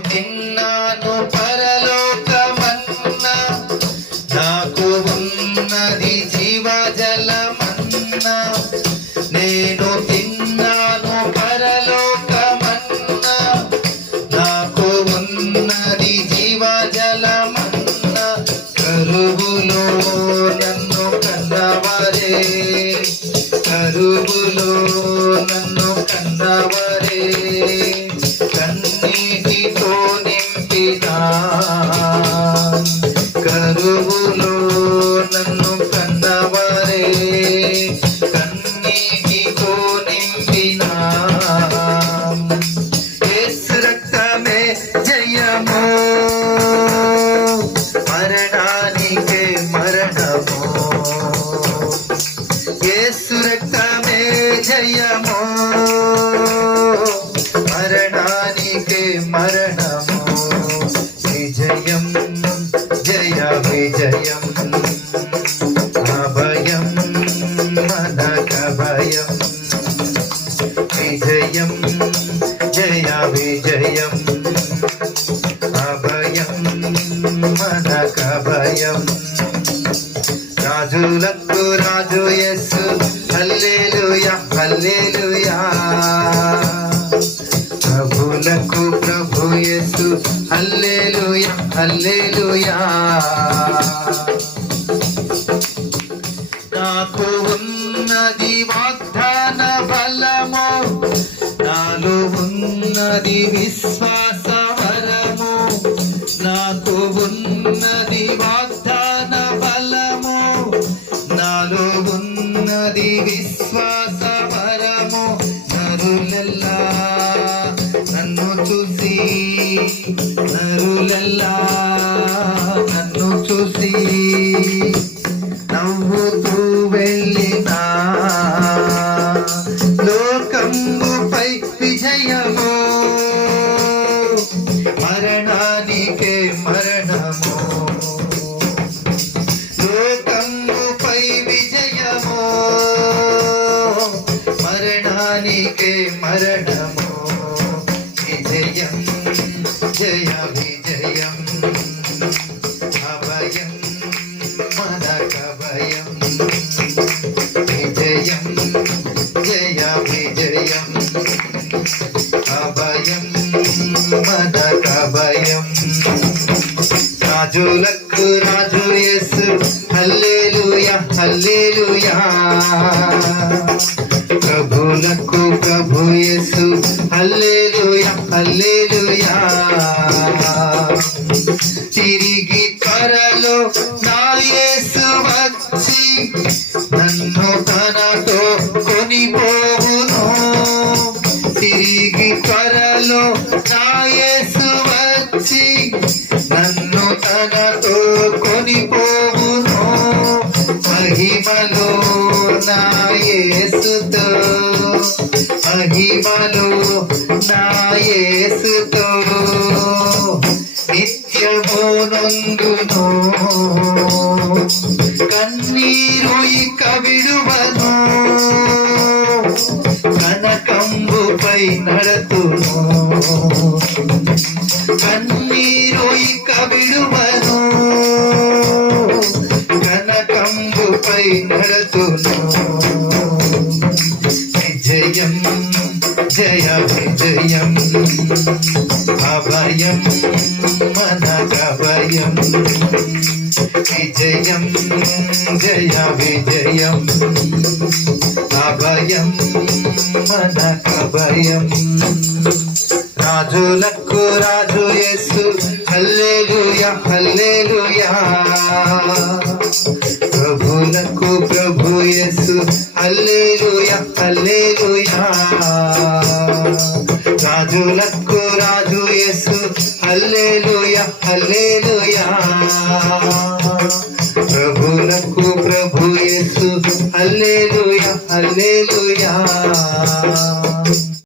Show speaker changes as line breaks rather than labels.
తిన్నాను పరలోకమన్నా. నాకు ఉన్నది జీవజలమన్నా. నేను తిన్నాను పరలోకమన్నా. నాకు ఉన్నది జీవజలమన్నా. కరువులో నన్ను కన్నవరే. కరువులో నన్ను కన్నవరే. విజయం జయ విజయం అభయం మనక భయం రాజులకు రాజు యస్సు హల్లెలూయా హల్లెలూయా ప్రభులకు ప్రభు యస్సు హల్లెలూయా హల్లెలూయా నాకు ఉన్నది వాగ్దాన విశ్వాసవరము నాకు ఉన్నది వాగ్దాన బలము. నాలో ఉన్నది విశ్వాసవరము నరులల్లా నన్ను చూసి నరులల్లా నన్ను చూసి నవ్వుతూ లోకముపై విజయము మరణానికే మరణము. విజయం జయము. రాజులకు రాజు యేసు. హల్లెలూయా హల్లెలూయా. ప్రభులకు ప్రభు యేసు. హల్లెలూయా హల్లెలూయా. తిరిగి త్వరలో నా యేసు వచ్చి నన్ను తనతో కొనిపోవును. తిరిగి త్వరలో నా యేసు వచ్చి మనతో కొనిపోవును. మహిమలో నాయసుతో మహిమలో నాయసుతో నిత్యమునందును కన్నీరు ఇక విడువను. కనకంబుపై నడతును. కన్నీరు ఇక విడువను. కనకంబుపై నడతును. విజయం జయ విజయం. అభయం మనక భయం. విజయం జయ విజయం. అభయం మనక భయం. రాజులకు రాజు యేసు హల్లెలూయా. ప్రభునకు ప్రభు యేసు అల్లేలుయా అల్లేలుయా రాజులకు రాజు యేసు అల్లేలుయా అల్లేలుయా ప్రభునకు ప్రభు యేసు అల్లేలుయా అల్లేలుయా